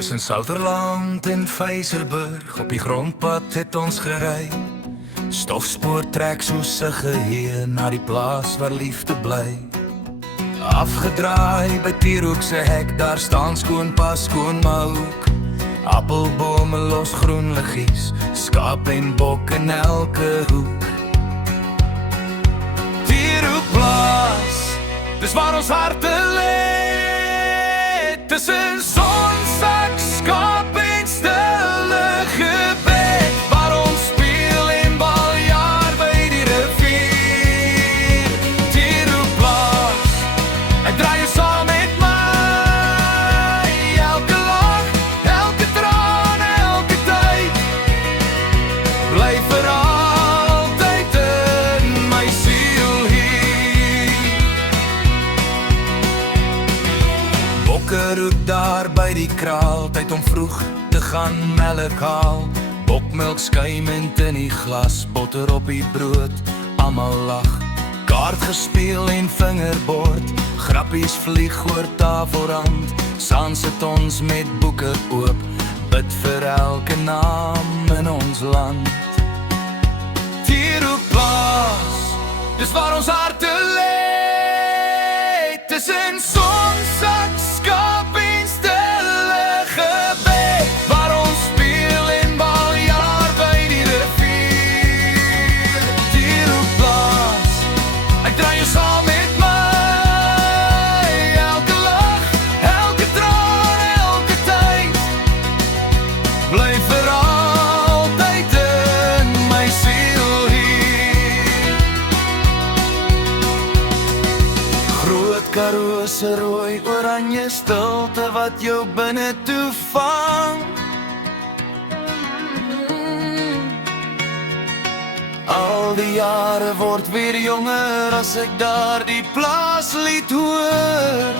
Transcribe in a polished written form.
Tussen Souterland en Vijzerburg op die grondpad het ons gery. Stofspoor trek soos 'n geheue na die plaas waar liefde bly. Afgedraai by Tierhoek se hek, daar staan skoon pa, skoon ma ook. Appelbome los groen liggies, skaap en bok in elke hoek. Tierhoek plaas, dis waar ons harte lê, tussen sonsak, skaap en stille gebed, waar ons speel en baljaar by die rivier. Tierhoek plaas, ek draai jou saam met my, elke lach, elke traan, elke tyd, bly vir altyd in my siel hier. Bokke roep daar by die kraal, tyd om vroeg te gaan melk haal. Bokmelk skuimend in die glas, botter op die brood, almal lag. Kaart gespeel en vingerbord, grappies vlieg oor tafelrand. Saam sit ons met boeke oop, bid vir elke naam in ons land. Tierhoek plaas, dis waar ons harte lê, tussen sonsak, skaap en stille gebed, waar ons speel en baljaar by die rivier. Tierhoek plaas, ek draai jou saam met my, elke lach, elke traan, elke tyd, bly vir altyd in my siel hier. Groot Karoo se rooi oranje stilte wat jou binne toe vang. Al die jare word weer jonger as ek daar die plaaslied hoor.